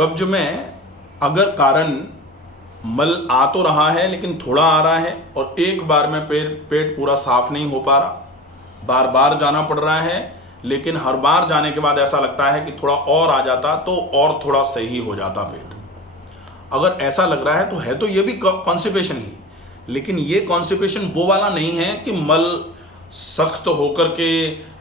कब्ज में अगर कारण मल आ तो रहा है लेकिन थोड़ा आ रहा है और एक बार में पेट पूरा साफ नहीं हो पा रहा, बार बार जाना पड़ रहा है, लेकिन हर बार जाने के बाद ऐसा लगता है कि थोड़ा और आ जाता तो और थोड़ा सही हो जाता पेट, अगर ऐसा लग रहा है तो ये भी कॉन्स्टिपेशन ही, लेकिन ये कॉन्स्टिपेशन वो वाला नहीं है कि मल सख्त होकर के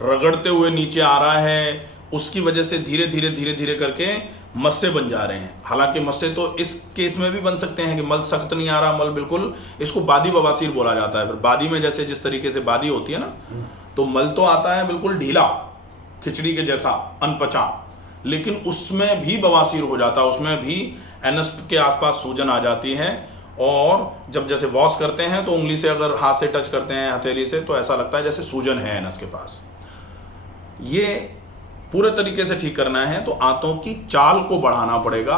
रगड़ते हुए नीचे आ रहा है, उसकी वजह से धीरे धीरे करके मस्से बन जा रहे हैं। हालांकि मस्से तो इस केस में भी बन सकते हैं कि मल सख्त नहीं आ रहा, मल बिल्कुल, इसको बादी बवासीर बोला जाता है। फिर बादी में जैसे जिस तरीके से बादी होती है ना, तो मल तो आता है बिल्कुल ढीला, खिचड़ी के जैसा, अनपचा, लेकिन उसमें भी बवासीर हो जाता है, उसमें भी एनस के आसपास सूजन आ जाती है। और जब जैसे वॉश करते हैं तो उंगली से अगर हाथ से टच करते हैं हथेली से तो ऐसा लगता है जैसे सूजन है एनस के पास। ये पूरे तरीके से ठीक करना है तो आंतों की चाल को बढ़ाना पड़ेगा,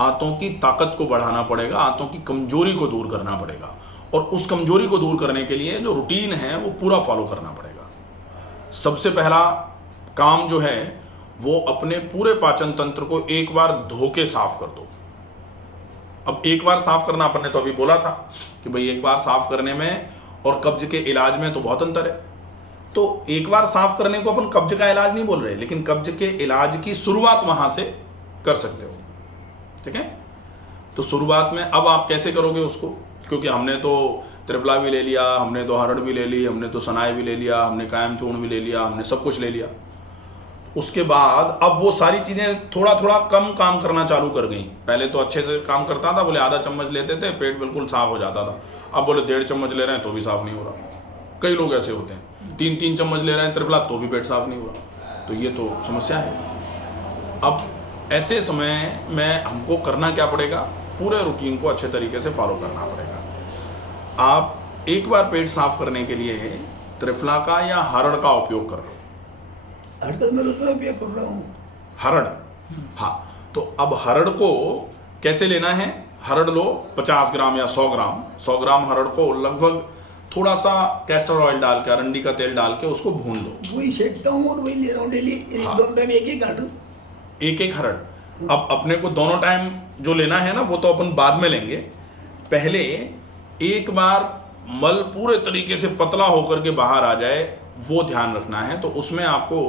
आंतों की ताकत को बढ़ाना पड़ेगा, आंतों की कमजोरी को दूर करना पड़ेगा, और उस कमजोरी को दूर करने के लिए जो रूटीन है वो पूरा फॉलो करना पड़ेगा। सबसे पहला काम जो है वो अपने पूरे पाचन तंत्र को एक बार धो के साफ कर दो। अब एक बार साफ करना अपन ने तो अभी बोला था कि भाई एक बार साफ करने में और कब्ज के इलाज में तो बहुत अंतर है। तो एक बार साफ करने को अपन कब्ज का इलाज नहीं बोल रहे, लेकिन कब्ज के इलाज की शुरुआत वहां से कर सकते हो, ठीक है। तो शुरुआत में अब आप कैसे करोगे उसको, क्योंकि हमने तो त्रिफला भी ले लिया, हमने तो हरड़ भी ले ली, हमने तो सनाई भी ले लिया, हमने कायम चूर्ण भी ले लिया, हमने सब कुछ ले लिया। उसके बाद अब वो सारी चीजें थोड़ा थोड़ा कम काम करना चालू कर गई। पहले तो अच्छे से काम करता था, बोले आधा चम्मच लेते थे पेट बिल्कुल साफ हो जाता था, अब बोले 1.5 चम्मच ले रहे हैं तो भी साफ नहीं हो रहा। कई लोग ऐसे होते हैं 3-3 चम्मच ले रहे हैं त्रिफला तो भी पेट साफ नहीं हो रहा, तो ये तो समस्या है। अब ऐसे समय में हमको करना क्या पड़ेगा, पूरे रूटीन को अच्छे तरीके से फॉलो करना पड़ेगा। आप एक बार पेट साफ करने के लिए त्रिफला का या हरड़ का उपयोग कर लो। हरड़ में तो उपयोग कर रहा हूँ। हरड़, हाँ, तो अब हरड़ को कैसे लेना है, हरड़ लो 50 ग्राम या 100 ग्राम। 100 ग्राम हरड़ को लगभग थोड़ा सा कैस्टर ऑयल डाल के, अरंडी का तेल डाल के उसको भून लो। वही सेकता हूँ और वही ले रहा हूँ डेली। हाँ। दोनों टाइम एक हरड़, एक हरड़। अब अपने को दोनों टाइम जो लेना है ना वो तो अपन बाद में लेंगे, पहले एक बार मल पूरे तरीके से पतला होकर के बाहर आ जाए वो ध्यान रखना है। तो उसमें आपको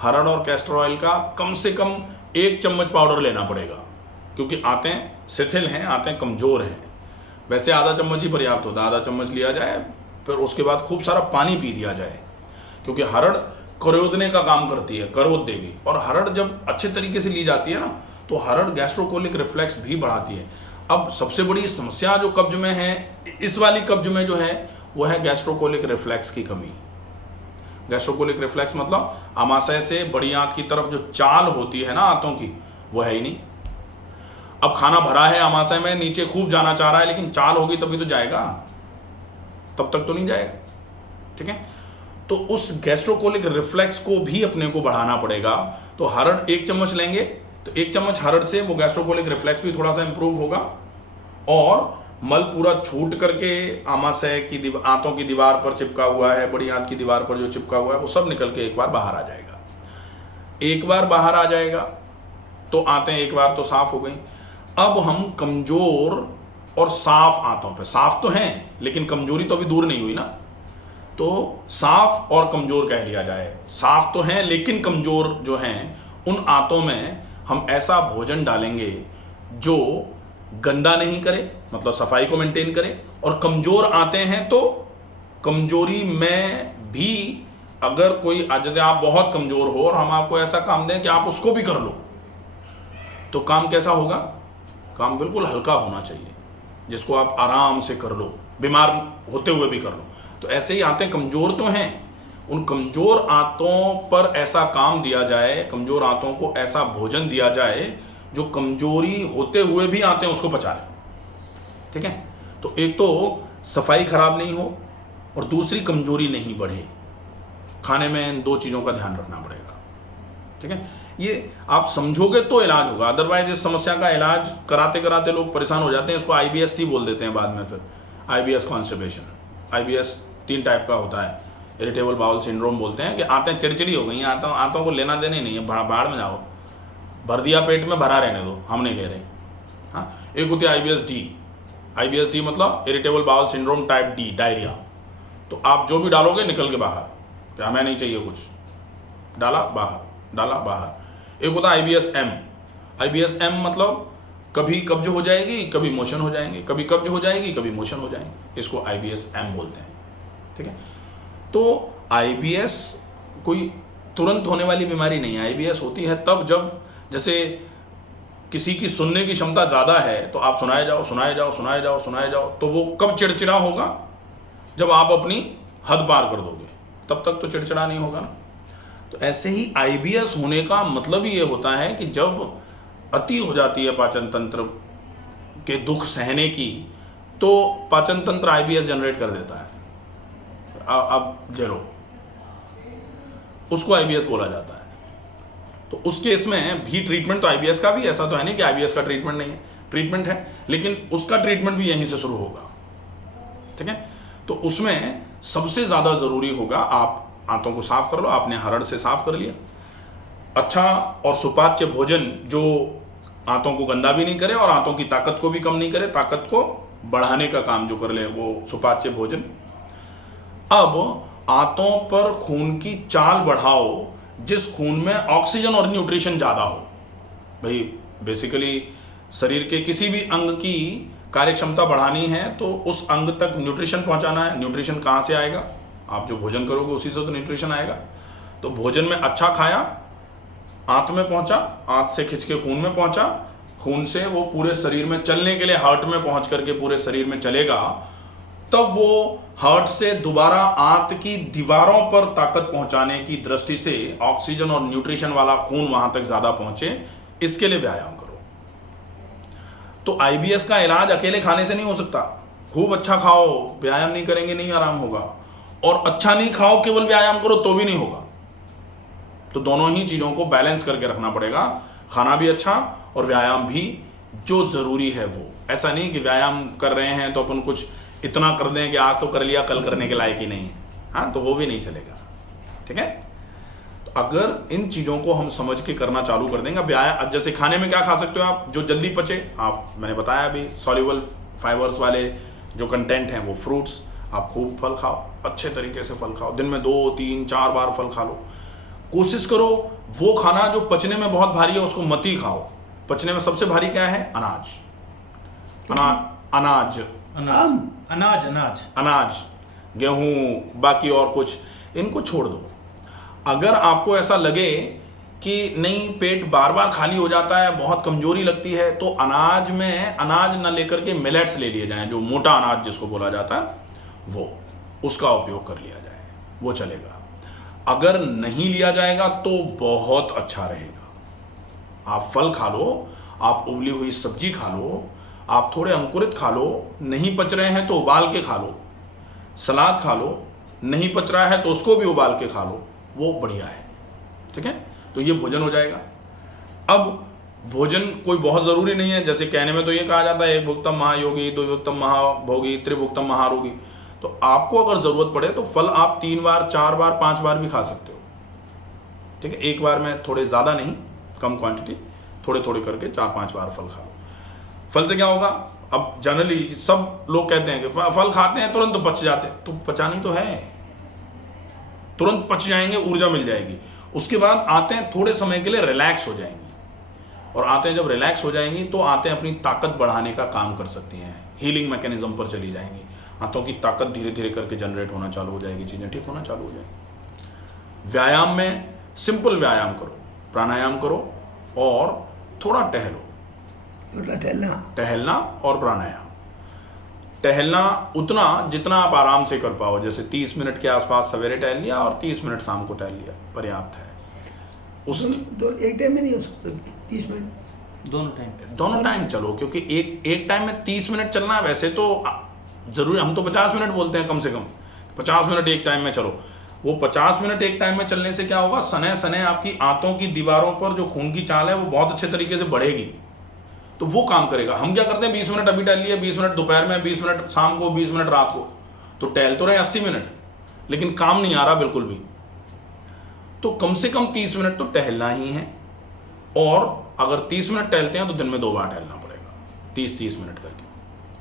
हरड़ और कैस्टर ऑयल का कम से कम 1 चम्मच पाउडर लेना पड़ेगा, क्योंकि आंतें शिथिल हैं, आंतें कमजोर हैं। वैसे आधा चम्मच ही पर्याप्त होता है, आधा चम्मच लिया जाए, फिर उसके बाद खूब सारा पानी पी दिया जाए, क्योंकि हरड़ करोदने का काम करती है, करोद देगी। और हरड़ जब अच्छे तरीके से ली जाती है ना तो हरड़ गैस्ट्रोकोलिक रिफ्लेक्स भी बढ़ाती है। अब सबसे बड़ी समस्या जो कब्ज में है, इस वाली कब्ज में जो है वो है गैस्ट्रोकोलिक रिफ्लेक्स की कमी। गैस्ट्रोकोलिक रिफ्लेक्स मतलब आमाशय से बड़ी आंत की तरफ जो चाल होती है ना आंतों की, वो है ही नहीं। अब खाना भरा है आमाशय में, नीचे खूब जाना चाह रहा है, लेकिन चाल होगी तभी तो जाएगा, तब तक तो नहीं जाएगा, ठीक है। तो उस गैस्ट्रोकोलिक रिफ्लेक्स को भी अपने को बढ़ाना पड़ेगा। तो हरड़ 1 चम्मच लेंगे तो 1 चम्मच हरड़ से वो गैस्ट्रोकोलिक रिफ्लेक्स भी थोड़ा सा इंप्रूव होगा, और मल पूरा छूट करके आमाशय की आंतों की दीवार पर चिपका हुआ है, बड़ी आंत की दीवार पर जो चिपका हुआ है वो सब निकल के एक बार बाहर आ जाएगा। एक बार बाहर आ जाएगा तो आंतें एक बार तो साफ हो गई। अब हम कमजोर और साफ आंतों पे, साफ तो हैं लेकिन कमजोरी तो अभी दूर नहीं हुई ना, तो साफ और कमजोर कह लिया जाए। साफ तो हैं लेकिन कमजोर जो हैं, उन आंतों में हम ऐसा भोजन डालेंगे जो गंदा नहीं करे, मतलब सफाई को मेंटेन करे। और कमजोर आते हैं तो कमजोरी में भी अगर कोई, जैसे आप बहुत कमजोर हो और हम आपको ऐसा काम दें कि आप उसको भी कर लो, तो काम कैसा होगा, काम बिल्कुल हल्का होना चाहिए, जिसको आप आराम से कर लो, बीमार होते हुए भी कर लो। तो ऐसे ही आंतें कमजोर तो हैं, उन कमजोर आंतों पर ऐसा काम दिया जाए, कमजोर आंतों को ऐसा भोजन दिया जाए जो कमजोरी होते हुए भी आंतें उसको पचा लें, ठीक है। तो एक तो सफाई खराब नहीं हो और दूसरी कमजोरी नहीं बढ़े। खाने में इन 2 चीज़ों का ध्यान रखना पड़ेगा, ठीक है। ये आप समझोगे तो इलाज होगा, अदरवाइज इस समस्या का इलाज कराते कराते लोग परेशान हो जाते हैं। इसको IBS बोल देते हैं बाद में, फिर IBS कॉन्स्टिपेशन। IBS 3 टाइप का होता है, इरिटेबल बाउल सिंड्रोम बोलते हैं, कि आंतें चिड़चिड़ी हो गई हैं, आंतों को लेना देना नहीं है, बाहर में जाओ, भर दिया पेट में, भरा रहने दो, हम नहीं ले रहे। हाँ, एक होती है IBS-D। IBS-D मतलब irritable bowel syndrome type D, diarrhoea. तो आप जो भी डालोगे निकल के बाहर, कि हमें नहीं चाहिए कुछ, डाला बाहर, डाला बाहर। एक होता है IBS-M। IBS-M मतलब कभी कब्ज हो जाएगी, कभी मोशन हो जाएंगे, कभी कब्ज हो जाएगी, कभी मोशन हो जाएंगे, इसको IBS-M बोलते हैं। ठीक है, तो IBS कोई तुरंत होने वाली बीमारी नहीं है। IBS होती है तब जब, जैसे किसी की सुनने की क्षमता ज़्यादा है तो आप सुनाए जाओ, सुनाए जाओ, सुनाए जाओ, सुनाए जाओ, तो वो कब चिड़चिड़ा होगा? जब आप अपनी हद पार कर दोगे, तब तक तो चिड़चिड़ा नहीं होगा ना। तो ऐसे ही IBS होने का मतलब ही ये होता है कि जब अति हो जाती है पाचन तंत्र के दुख सहने की, तो पाचन तंत्र IBS जनरेट कर देता है। अब ले लो, उसको IBS बोला जाता है। तो उस केस में भी ट्रीटमेंट तो IBS का भी, ऐसा तो है नहीं कि IBS का ट्रीटमेंट नहीं है, ट्रीटमेंट है, लेकिन उसका ट्रीटमेंट भी यहीं से शुरू होगा। ठीक है, तो उसमें सबसे ज़्यादा ज़रूरी होगा, आप आंतों को साफ कर लो। आपने हरड़ से साफ कर लिया, अच्छा और सुपाच्य भोजन जो आंतों को गंदा भी नहीं करे और आंतों की ताकत को भी कम नहीं करे, ताकत को बढ़ाने का काम जो कर ले, वो सुपाच्य भोजन। अब आंतों पर खून की चाल बढ़ाओ, जिस खून में ऑक्सीजन और न्यूट्रिशन ज़्यादा हो। भाई बेसिकली शरीर के किसी भी अंग की कार्यक्षमता बढ़ानी है तो उस अंग तक न्यूट्रिशन पहुंचाना है। न्यूट्रिशन कहाँ से आएगा? आप जो भोजन करोगे उसी से तो न्यूट्रिशन आएगा। तो भोजन में अच्छा खाया, आंत में पहुंचा, आंत से खिंच के खून में पहुंचा, खून से वो पूरे शरीर में चलने के लिए हार्ट में पहुंच करके पूरे शरीर में चलेगा, तब वो हार्ट से दोबारा आंत की दीवारों पर ताकत पहुंचाने की दृष्टि से ऑक्सीजन और न्यूट्रिशन वाला खून वहां तक ज्यादा पहुंचे, इसके लिए व्यायाम करो। तो IBS का इलाज अकेले खाने से नहीं हो सकता। खूब अच्छा खाओ, व्यायाम नहीं करेंगे नहीं आराम होगा, और अच्छा नहीं खाओ केवल व्यायाम करो तो भी नहीं होगा। तो दोनों ही चीजों को बैलेंस करके रखना पड़ेगा, खाना भी अच्छा और व्यायाम भी जो जरूरी है वो। ऐसा नहीं कि व्यायाम कर रहे हैं तो अपन कुछ इतना कर दें कि आज तो कर लिया, कल करने के लायक ही नहीं है, हाँ, तो वो भी नहीं चलेगा। ठीक है, तो अगर इन चीज़ों को हम समझ के करना चालू कर देंगे। व्यायाम जैसे खाने में क्या खा सकते हो आप जो जल्दी पचे, आप मैंने बताया अभी, सॉल्युबल फाइबर्स वाले जो कंटेंट हैं वो फ्रूट्स। आप खूब फल खाओ, अच्छे तरीके से फल खाओ, दिन में 2, 3, 4 बार फल खा लो। कोशिश करो वो खाना जो पचने में बहुत भारी है उसको मत ही खाओ। पचने में सबसे भारी क्या है? अनाज, अनाज, आम, अनाज, गेहूं, बाकी और कुछ, इनको छोड़ दो। अगर आपको ऐसा लगे कि नहीं पेट बार बार खाली हो जाता है, बहुत कमजोरी लगती है, तो अनाज में अनाज न लेकर के मिलेट्स ले लिए जाएं, जो मोटा अनाज जिसको बोला जाता है, वो उसका उपयोग कर लिया जाए, वो चलेगा। अगर नहीं लिया जाएगा तो बहुत अच्छा रहेगा। आप फल खा लो, आप उबली हुई सब्जी खा लो, आप थोड़े अंकुरित खा लो, नहीं पच रहे हैं तो उबाल के खा लो, सलाद खा लो, नहीं पच रहा है तो उसको भी उबाल के खा लो, वो बढ़िया है। ठीक है, तो ये भोजन हो जाएगा। अब भोजन कोई बहुत ज़रूरी नहीं है, जैसे कहने में तो ये कहा जाता है एक भुक्तम महायोगी, 2 भुक्तम महाभोगी, त्रिभुक्तम महारोगी। तो आपको अगर ज़रूरत पड़े तो फल आप 3 बार, 4 बार, 5 बार भी खा सकते हो। ठीक है, एक बार में थोड़े ज़्यादा नहीं, कम क्वांटिटी, थोड़े थोड़े करके 4-5 बार फल खा लो। फल से क्या होगा? अब जनरली सब लोग कहते हैं कि फल खाते हैं तुरंत तो पच जाते हैं, तो पचानी तो है, तुरंत पच जाएंगे, ऊर्जा मिल जाएगी। उसके बाद आंतें थोड़े समय के लिए रिलैक्स हो जाएंगी, और आंतें जब रिलैक्स हो जाएंगी तो आंतें अपनी ताकत बढ़ाने का काम कर सकती हैं, हीलिंग मैकेनिज्म पर चली जाएंगी। आंतों की ताकत धीरे धीरे करके जनरेट होना चालू हो जाएगी, चीज़ें ठीक होना चालू हो जाएंगी। व्यायाम में सिंपल व्यायाम करो, प्राणायाम करो और थोड़ा टहलो, टहलना और प्राणायाम। टहलना उतना जितना आप आराम से कर पाओ, जैसे 30 मिनट के आसपास सवेरे टहल लिया और 30 मिनट शाम को टहल लिया, पर्याप्त है। उस एक टाइम में नहीं हो सकता 30 मिनट, दोनों टाइम चलो, क्योंकि एक टाइम में 30 मिनट चलना वैसे तो जरूरी, हम तो 50 मिनट बोलते हैं कम से कम, 50 मिनट एक टाइम में चलो। वो 50 मिनट एक टाइम में चलने से क्या होगा, सने सने आपकी आंतों की दीवारों पर जो खून की चाल है वो बहुत अच्छे तरीके से बढ़ेगी, तो वो काम करेगा। हम क्या करते हैं, 20 मिनट अभी टहल लिए, 20 मिनट दोपहर में, 20 मिनट शाम को, 20 मिनट रात को, तो टहल तो रहे 80 मिनट, लेकिन काम नहीं आ रहा बिल्कुल भी। तो कम से कम 30 मिनट तो टहलना ही है, और अगर 30 मिनट टहलते हैं तो दिन में 2 बार टहलना पड़ेगा, 30-30 मिनट करके,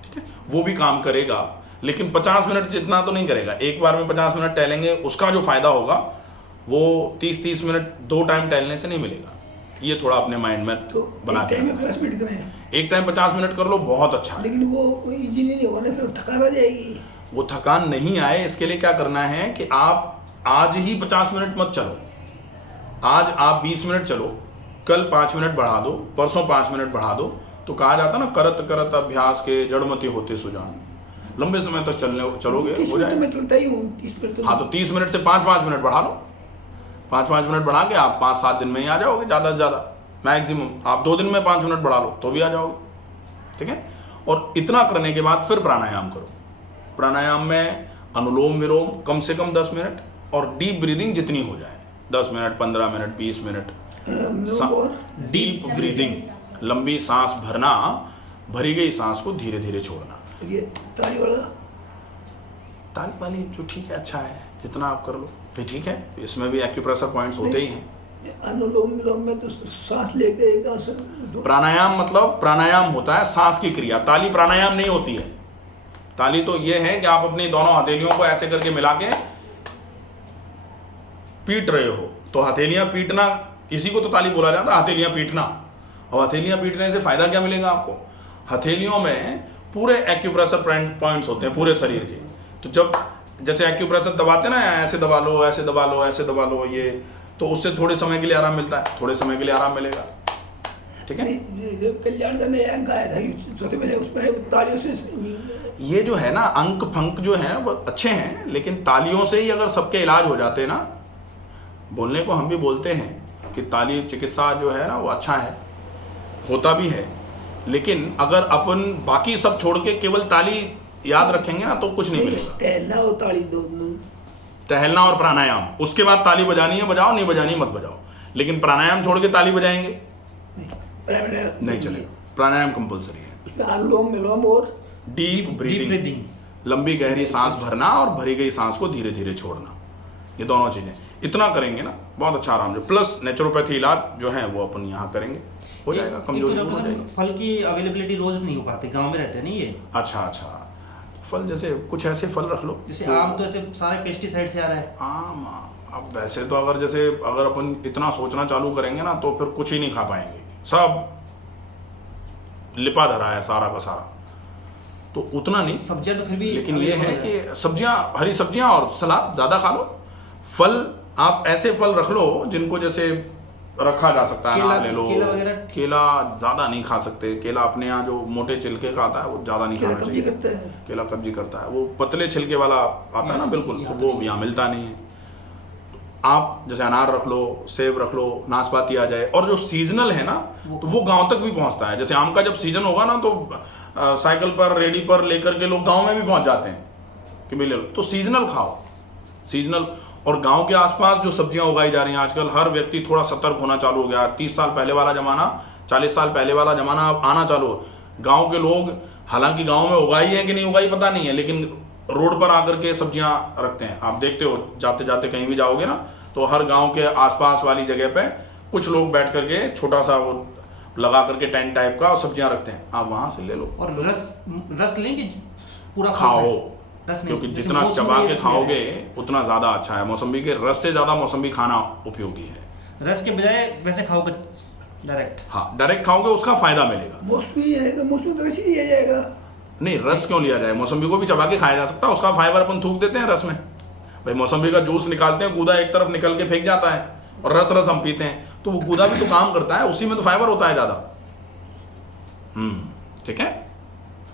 ठीक है। वो भी काम करेगा, लेकिन 50 मिनट जितना तो नहीं करेगा। एक बार में 50 मिनट टहलेंगे, उसका जो फायदा होगा वो 30-30 मिनट 2 टाइम टहलने से नहीं मिलेगा। ये थोड़ा अपने माइंड में तो बना एक के टाइम में रखना है। 50 मिनट करें, एक टाइम 50 मिनट कर लो, बहुत अच्छा है। लेकिन वो इजीली नहीं होगा ना, फिर थकान आ जाएगी। वो थकान नहीं आए, इसके लिए क्या करना है कि आप आज ही 50 मिनट मत चलो, आज आप 20 मिनट चलो, कल 5 मिनट बढ़ा दो, परसों 5 मिनट बढ़ा दो। तो कहा जाता ना, करत करत अभ्यास के जड़मति होते सुजान। लंबे समय तक चलोगे 30 हो मिनट तो जाएगा। मैं चलता ही हूँ, 30 मिनट तो। हाँ, तो 30 मिनट से 5-5 मिनट बढ़ा लो, 5-5 मिनट बढ़ा के आप 5-7 दिन में ही आ जाओगे, ज़्यादा से ज़्यादा मैक्सिमम। आप 2 दिन में 5 मिनट बढ़ा लो तो भी आ जाओगे, ठीक है। और इतना करने के बाद फिर प्राणायाम करो। प्राणायाम में अनुलोम विलोम कम से कम 10 मिनट, और डीप ब्रीदिंग जितनी हो जाए, 10 minute, 15 minute, 20 minute. Deep breathing, लंबी सांस भरना, भरी गई सांस को धीरे धीरे छोड़ना। ये ताली वाला ताली वाली जो ठीक है, अच्छा है, जितना आप कर लो फिर ठीक है। इसमें भी एक्यूप्रेशर पॉइंट्स होते ही हैं। अनुलोम विलोम में तो सांस लेके एकदम से प्राणायाम मतलब प्राणायाम होता है सांस की क्रिया, ताली प्राणायाम नहीं होती है। ताली तो ये है कि आप अपनी दोनों हथेलियों को ऐसे करके मिला के पीट रहे हो, तो हथेलियां पीटना, इसी को तो ताली बोला जाता है, हथेलियां पीटना। और हथेलियां पीटने से फायदा क्या मिलेगा आपको? हथेलियों में पूरे एक्यूप्रेशर पॉइंट्स होते हैं पूरे शरीर के। तो जब जैसे एक्यूप्रेशर दबाते ना, ऐसे दबा लो, ऐसे दबा लो, ऐसे दबा लो, ये तो उससे थोड़े समय के लिए आराम मिलता है, थोड़े समय के लिए आराम मिलेगा, ठीक है। कल्याण का नया अंक आया था चौथे महीने, उसमें तालियों से ये जो है ना, अंक फंक जो है वो अच्छे हैं, लेकिन तालियों से ही अगर सबके इलाज हो जाते ना, बोलने को हम भी बोलते हैं कि ताली चिकित्सा जो है ना वो अच्छा है, होता भी है, लेकिन अगर अपन बाकी सब छोड़ के केवल ताली याद रखेंगे ना तो कुछ नहीं मिलेगा। टहलना और ताली दोनों, टहलना और प्राणायाम, उसके बाद ताली बजानी है बजाओ, नहीं बजानी मत बजाओ, लेकिन प्राणायाम छोड़ के ताली बजाएंगे नहीं चलेगा। प्राणायाम कंपलसरी है। अनुलोम विलोम और डीप ब्रीदिंग, लंबी गहरी सांस भरना और भरी गई सांस को धीरे धीरे छोड़ना, ये दोनों चीजें इतना करेंगे ना बहुत अच्छा आराम है। प्लस नेचुरोपैथी इलाज जो है वो अपन यहाँ करेंगे, हो जाएगा, कमजोरी दूर हो जाएगी। फल की अवेलेबिलिटी रोज नहीं हो पाती, गांव में रहते हैं नहीं ये। अच्छा, फल जैसे कुछ ऐसे फल रख लो, जैसे आम तो ऐसे सारे पेस्टिसाइड से आ रहा है। आम अब वैसे तो अगर अपन इतना सोचना चालू करेंगे ना तो फिर कुछ ही नहीं खा पाएंगे, सब लिपा धरा है सारा का सारा, तो उतना नहीं। सब्जियां तो फिर भी, लेकिन ये है कि सब्जियां, हरी सब्जियां और सलाद ज़्यादा खा लो। फल आप ऐसे फल रख लो जिनको जैसे रखा जा सकता है, केला ले लो, केला वगैरह। केला ज़्यादा नहीं खा सकते, केला अपने यहाँ जो मोटे छिलके का आता है वो ज़्यादा नहीं खाना कब्जी चाहिए। करता है। केला कब्जी करता है, वो पतले छिलके वाला आता है ना, बिल्कुल, वो यहाँ मिलता नहीं है। आप जैसे अनार रख लो, सेब रख लो, नाशपाती आ जाए, और जो सीजनल है ना तो वो गांव तक भी पहुंचता है। जैसे आम का जब सीजन होगा ना तो साइकिल पर, रेडी पर लेकर के लोग गांव में भी पहुंच जाते हैं कि भाई ले लो। तो सीजनल खाओ, सीजनल। और गांव के आसपास जो सब्जियां उगाई जा रही हैं आजकल, हर व्यक्ति थोड़ा सतर्क होना चालू हो गया। 30 साल पहले वाला जमाना, 40 साल पहले वाला जमाना अब आना चालू हो। गाँव के लोग हालांकि गाँव में उगाई है कि नहीं उगाई पता नहीं है, लेकिन रोड पर आकर के सब्जियां रखते हैं। आप देखते हो, जाते जाते कहीं भी जाओगे ना तो हर गांव के आसपास वाली जगह पे कुछ लोग बैठ करके छोटा सा वो लगा करके टेंट टाइप का और सब्जियां रखते हैं, आप वहां से ले लो। और रस लेंगे पूरा खाओ, रस नहीं, क्योंकि जैसे जितना मौसमी चबा के रस खाओगे उतना ज्यादा अच्छा है। मौसम्बी के रस से ज्यादा मौसम्बी खाना उपयोगी है। रस के बजाय वैसे खाओगे डायरेक्ट। हाँ, डायरेक्ट खाओगे उसका फायदा मिलेगा। मौसमी है तो मौसमी तो रस ही लिया जाएगा। नहीं, रस क्यों लिया जाए? मौसम्बी को भी चबा के खाया जा सकता है, उसका फाइबर अपन थूक देते हैं रस में। भाई मौसम्बी का जूस निकालते हैं, गूदा एक तरफ निकल के फेंक जाता है, और रस हम पीते हैं, तो वो गूदा भी तो काम करता है, उसी में तो फाइबर होता है ज्यादा। ठीक है।